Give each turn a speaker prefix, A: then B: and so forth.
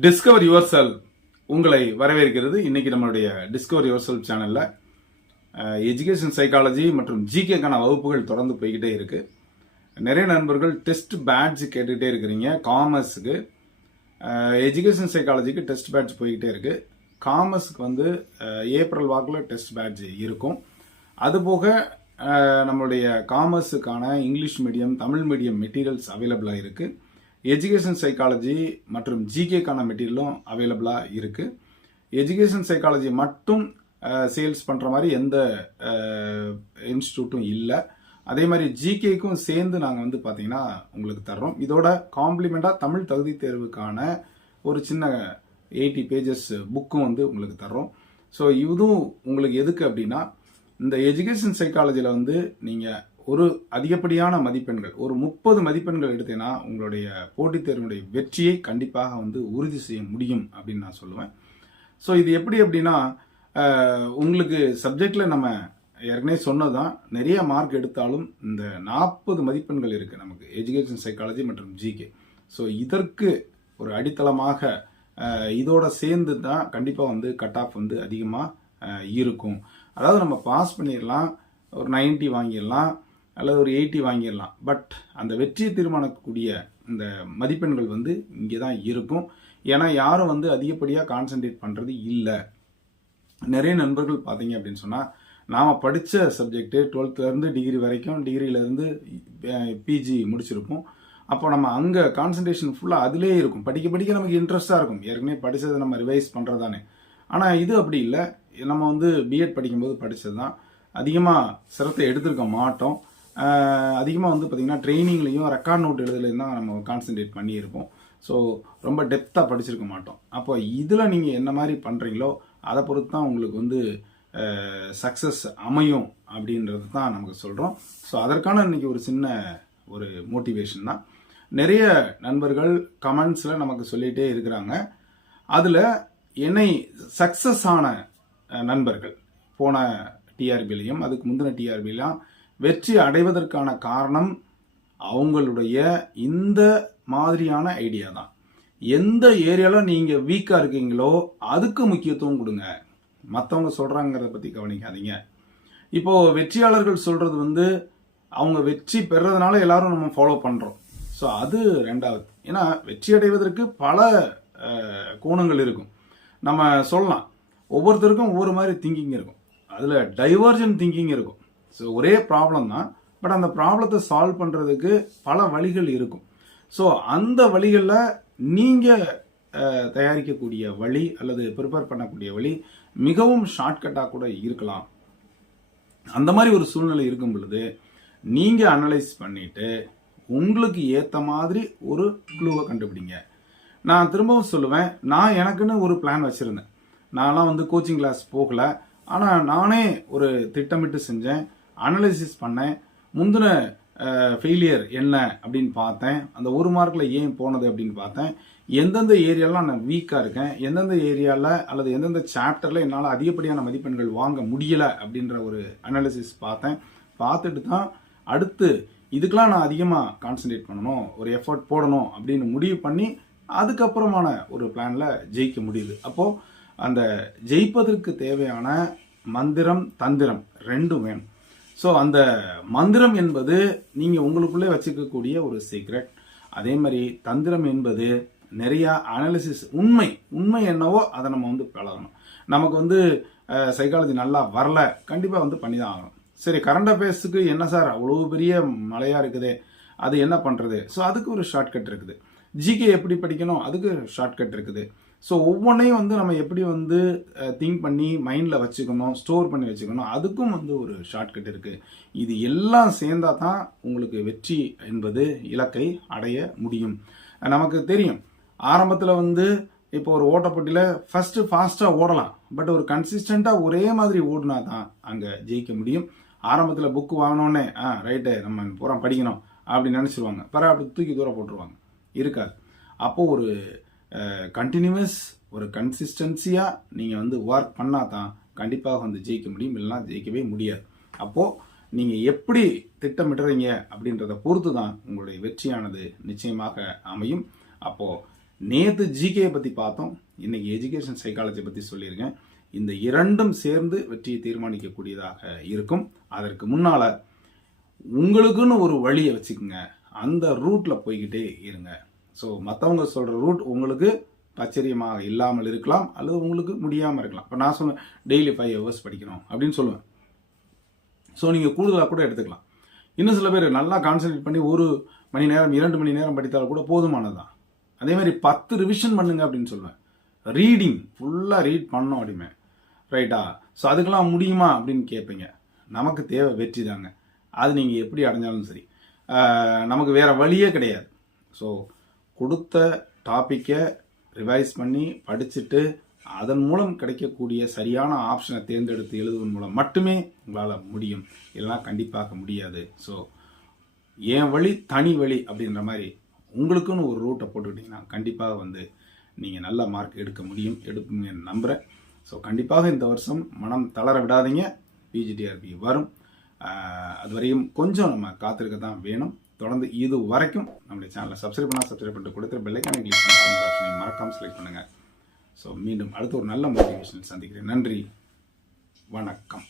A: Discover your செல் உங்களை வரவேற்கிறது. இன்னைக்கு நம்மளுடைய டிஸ்கவர் யுவர் செல் சேனலில் எஜுகேஷன் சைக்காலஜி மற்றும் ஜிகேக்கான வகுப்புகள் தொடர்ந்து போய்கிட்டே இருக்குது நிறைய நண்பர்கள் டெஸ்ட் பேட்ச் கேட்டுக்கிட்டே இருக்கிறீங்க. காமர்ஸுக்கு எஜுகேஷன் சைக்காலஜிக்கு டெஸ்ட் பேட்ச் போய்கிட்டே இருக்குது காமர்ஸுக்கு வந்து ஏப்ரல் வாக்கில் டெஸ்ட் பேட்ச் இருக்கும். அதுபோக நம்மளுடைய காமர்ஸுக்கான English medium Tamil medium materials அவைலபிளாக இருக்குது எஜுகேஷன் சைக்காலஜி மற்றும் ஜிகேக்கான மெட்டீரியலும் அவைலபிளாக இருக்குது எஜுகேஷன் சைக்காலஜி மட்டும் சேல்ஸ் பண்ணுற மாதிரி எந்த இன்ஸ்டியூட்டும் இல்லை. அதே மாதிரி ஜிகேக்கும் சேர்ந்து நாங்கள் வந்து பார்த்தீங்கன்னா உங்களுக்கு தர்றோம். இதோட காம்ப்ளிமெண்ட்டாக தமிழ் தகுதி தேர்வுக்கான ஒரு சின்ன எயிட்டி பேஜஸ் புக்கும் வந்து உங்களுக்கு தர்றோம். ஸோ இதுவும் உங்களுக்கு எதுக்கு அப்படின்னா இந்த எஜுகேஷன் சைக்காலஜியில் வந்து நீங்கள் ஒரு அதிகப்படியான மதிப்பெண்கள் ஒரு முப்பது மதிப்பெண்கள் எடுத்தேன்னா உங்களுடைய போட்டித் தேர்வுடைய வெற்றியை கண்டிப்பாக வந்து உறுதி செய்ய முடியும் அப்படின்னு நான் சொல்லுவேன். ஸோ இது எப்படி அப்படின்னா உங்களுக்கு சப்ஜெக்டில் நம்ம ஏற்கனவே சொன்னதான் நிறைய மார்க் எடுத்தாலும் இந்த நாற்பது மதிப்பெண்கள் இருக்குது நமக்கு எஜுகேஷன் சைக்காலஜி மற்றும் ஜிகே ஸோ இதற்கு ஒரு அடித்தளமாக இதோட சேர்ந்து தான் கண்டிப்பாக வந்து கட் ஆஃப் வந்து அதிகமாக இருக்கும். அதாவது நம்ம பாஸ் பண்ணிடலாம் ஒரு 90 வாங்கிடலாம். அல்லது ஒரு எயிட்டி வாங்கிடலாம். பட் அந்த வெற்றியை தீர்மானிக்கக்கூடிய இந்த மதிப்பெண்கள் வந்து இங்கே தான் இருக்கும். ஏன்னா யாரும் வந்து அதிகப்படியாக கான்சென்ட்ரேட் பண்ணுறது இல்லை. நிறைய நண்பர்கள் பார்த்தீங்க அப்படின்னு சொன்னால் நாம் படித்த சப்ஜெக்ட்டு டுவெல்த்துலேருந்து டிகிரி வரைக்கும் டிகிரியிலேருந்து பிஜி முடிச்சிருப்போம். அப்போ நம்ம அங்கே கான்சன்ட்ரேஷன் ஃபுல்லாக அதிலே இருக்கும். படிக்க படிக்க நமக்கு இன்ட்ரெஸ்ட்டாக இருக்கும். ஏற்கனவே படித்ததை நம்ம ரிவைஸ் பண்ணுறதானே ஆனால் இது அப்படி இல்லை. நம்ம வந்து பிஎட் படிக்கும்போது படித்தது தான் அதிகமாக சிரத்தை எடுத்திருக்க மாட்டோம். அதிகமாக வந்து பார்த்திங்கன்னா ட்ரைனிங்லேயும் ரெக்கார்ட் நோட் எழுதுலையும் தான் நம்ம கான்சென்ட்ரேட் பண்ணியிருப்போம். ஸோ ரொம்ப டெப்த்தாக படிச்சிருக்க மாட்டோம். அப்போ இதில் நீங்கள் என்ன மாதிரி பண்ணுறீங்களோ அதை பொறுத்து தான் உங்களுக்கு வந்து சக்ஸஸ் அமையும் அப்படின்றது தான் நமக்கு சொல்கிறோம் ஸோ அதற்கான இன்றைக்கி ஒரு சின்ன ஒரு மோட்டிவேஷன் தான். நிறைய நண்பர்கள் கமெண்ட்ஸில் நமக்கு சொல்லிகிட்டே இருக்கிறாங்க. அதில் என்னை சக்ஸஸ் ஆன நண்பர்கள் போன டிஆர்பிலையும் அதுக்கு முந்தின டிஆர்பிலாம் வெற்றி அடைவதற்கான காரணம் அவங்களுடைய இந்த மாதிரியான ஐடியா தான். எந்த ஏரியாவில் நீங்கள் வீக்காக இருக்கீங்களோ அதுக்கு முக்கியத்துவம் கொடுங்க. மற்றவங்க சொல்கிறாங்கிறத பற்றி கவனிக்காதீங்க. இப்போது வெற்றியாளர்கள் சொல்கிறது வந்து அவங்க வெற்றி பெறதுனால எல்லாரும் நம்ம ஃபாலோ பண்ணுறோம் ஸோ அது ரெண்டாவது. ஏன்னா வெற்றி அடைவதற்கு பல கோணங்கள் இருக்கும். நம்ம சொல்லலாம். ஒவ்வொருத்தருக்கும் ஒவ்வொரு மாதிரி திங்கிங் இருக்கும். அதில் டைவர்ஜன் திங்கிங் இருக்கும். ஸோ ஒரே ப்ராப்ளம் தான். பட் அந்த ப்ராப்ளத்தை சால்வ் பண்ணுறதுக்கு பல வழிகள் இருக்கும். ஸோ அந்த வழிகளில் நீங்கள் தயாரிக்கக்கூடிய வழி அல்லது ப்ரிப்பேர் பண்ணக்கூடிய வழி மிகவும் ஷார்ட்கட்டாக கூட இருக்கலாம். அந்த மாதிரி ஒரு சூழ்நிலை இருக்கும் பொழுது நீங்கள் அனலைஸ் பண்ணிவிட்டு உங்களுக்கு ஏற்ற மாதிரி ஒரு க்ளூவை கண்டுபிடிங்க. நான் திரும்பவும் சொல்லுவேன் நான் எனக்குன்னு ஒரு பிளான் வச்சுருந்தேன். நான்லாம் வந்து கோச்சிங் கிளாஸ் போகல. ஆனால் நானே ஒரு திட்டமிட்டு செஞ்சேன். அனலிசிஸ் பண்ணேன். முந்தின ஃபெயிலியர் என்ன அப்படின்னு பார்த்தேன். அந்த ஒரு மார்க்கில் ஏன் போனது அப்படின்னு பார்த்தேன். எந்தெந்த ஏரியாலாம் நான் வீக்காக இருக்கேன். எந்தெந்த ஏரியாவில் அல்லது எந்தெந்த சாப்டரில் என்னால் அதிகப்படியான மதிப்பெண்கள் வாங்க முடியல அப்படின்ற ஒரு அனாலிசிஸ் பார்த்தேன். பார்த்துட்டு தான் அடுத்து இதுக்கெலாம் நான் அதிகமாக கான்சென்ட்ரேட் பண்ணணும் ஒரு எஃபர்ட் போடணும் அப்படின்னு முடிவு பண்ணி அதுக்கப்புறமான ஒரு பிளானில் ஜெயிக்க முடியுது. அப்போது அந்த ஜெயிப்பதற்கு தேவையான மந்திரம் தந்திரம் ரெண்டும் வேணும். ஸோ அந்த மந்திரம் என்பது நீங்கள் உங்களுக்குள்ளே வச்சுக்கக்கூடிய ஒரு சீக்ரெட் அதே மாதிரி தந்திரம் என்பது நிறையா அனாலிசிஸ் உண்மை உண்மை என்னவோ அதை நம்ம வந்து பழகணும். நமக்கு வந்து சைக்காலஜி நல்லா வரல கண்டிப்பாக வந்து பண்ணி தான் ஆகணும். சரி கரண்ட் அஃபேர்ஸுக்கு என்ன சார் அவ்வளோ பெரிய மலையாக இருக்குது. அது என்ன பண்ணுறது ஸோ அதுக்கு ஒரு ஷார்ட்கட் இருக்குது. ஜிகே எப்படி படிக்கணும்? அதுக்கு ஷார்ட்கட் இருக்குது. ஸோ ஒவ்வொன்றையும் வந்து நம்ம எப்படி வந்து திங்க் பண்ணி மைண்டில் வச்சுக்கணும் ஸ்டோர் பண்ணி வச்சுக்கணும் அதுக்கும் வந்து ஒரு ஷார்ட்கட் இருக்குது இது எல்லாம் சேர்ந்தால் தான் உங்களுக்கு வெற்றி என்பது இலக்கை அடைய முடியும். நமக்கு தெரியும். ஆரம்பத்தில் வந்து இப்போ ஒரு ஓட்டப்போட்டியில் ஃபஸ்ட்டு ஃபாஸ்ட்டாக ஓடலாம். பட் ஒரு கன்சிஸ்டண்ட்டாக ஒரே மாதிரி ஓடினா தான் அங்கே ஜெயிக்க முடியும். ஆரம்பத்தில் புக்கு வாங்கினோடனே ஆ ரைட்டு நம்ம பூரா படிக்கணும் அப்படின்னு நினச்சிருவாங்க. பிற அப்படி தூக்கி தூரம் போட்டுருவாங்க. இருக்காது. அப்போது ஒரு கண்டினியூவஸ் ஒரு கன்சிஸ்டன்சியாக நீங்கள் வந்து ஒர்க் பண்ணால் தான் கண்டிப்பாக வந்து ஜெயிக்க முடியும். இல்லைன்னா ஜெயிக்கவே முடியாது. அப்போது நீங்கள் எப்படி திட்டமிடுறீங்க அப்படின்றத பொறுத்து தான் உங்களுடைய வெற்றியானது நிச்சயமாக அமையும். அப்போது நேற்று ஜிகே பற்றி பார்த்தோம். இன்றைக்கி எஜுகேஷன் சைக்காலஜி பற்றி சொல்லியிருக்கேன். இந்த இரண்டும் சேர்ந்து வெற்றியை தீர்மானிக்கக்கூடியதாக இருக்கும். அதற்கு முன்னால் உங்களுக்குன்னு ஒரு வழியை வச்சுக்கோங்க. அந்த ரூட்டில் போய்கிட்டே இருங்க. ஸோ மற்றவங்க சொல்கிற ரூட் உங்களுக்கு ஆச்சரியமாக இல்லாமல் இருக்கலாம் அல்லது உங்களுக்கு முடியாமல் இருக்கலாம். இப்போ நான் சொன்னேன் டெய்லி ஃபைவ் ஹவர்ஸ் படிக்கணும் அப்படின்னு சொல்லுவேன். ஸோ நீங்கள் கூடுதலாக கூட எடுத்துக்கலாம். இன்னும் சில பேர் நல்லா கான்சென்ட்ரேட் பண்ணி ஒரு மணி நேரம் இரண்டு மணி நேரம் படித்தாலும் கூட போதுமானது? தான் அதே மாதிரி பத்து ரிவிஷன் பண்ணுங்க அப்படின்னு சொல்லுவேன். ரீடிங் ஃபுல்லாக ரீட் பண்ணோம் அப்படிமே. ரைட்டா ஸோ அதுக்கெல்லாம் முடியுமா அப்படின்னு கேட்பீங்க. நமக்கு தேவை வெற்றி தாங்க. அது நீங்கள் எப்படி அடைஞ்சாலும் சரி. நமக்கு வேறு வழியே கிடையாது. ஸோ கொடுத்த டாப்பிக்கை ரிவைஸ் பண்ணி படிச்சுட்டு அதன் மூலம் கிடைக்கக்கூடிய சரியான ஆப்ஷனை தேர்ந்தெடுத்து எழுதுவதன் மூலம் மட்டுமே உங்களால் முடியும். எல்லாம் கண்டிப்பாக முடியாது. ஸோ என் வழி தனி வழி அப்படின்ற மாதிரி உங்களுக்குன்னு ஒரு ரூட்டை போட்டுக்கிட்டிங்கன்னா கண்டிப்பாக வந்து நீங்கள் நல்ல மார்க் எடுக்க முடியும் எடுப்பீங்கன்னு நம்புகிறேன் ஸோ கண்டிப்பாக இந்த வருஷம் மனம் தளர விடாதீங்க. பிஜிடிஆர்பி வரும். அதுவரையும் அது வரையும் கொஞ்சம் நம்ம காத்திருக்க தான் வேணும். தொடர்ந்து இது வரைக்கும் நம்முடைய சேனலை சப்ஸ்கிரைப் பண்ணால் சப்ஸ்கிரைப் பண்ணிட்டு கொடுத்துரு பெல்லைக்கான கிளிக் பண்ணி ஆப்ஷனை மறக்காமல் செலக்ட் பண்ணுங்கள் ஸோ மீண்டும் அடுத்து ஒரு நல்ல மோட்டிவேஷனில் சந்திக்கிறேன். நன்றி. வணக்கம்.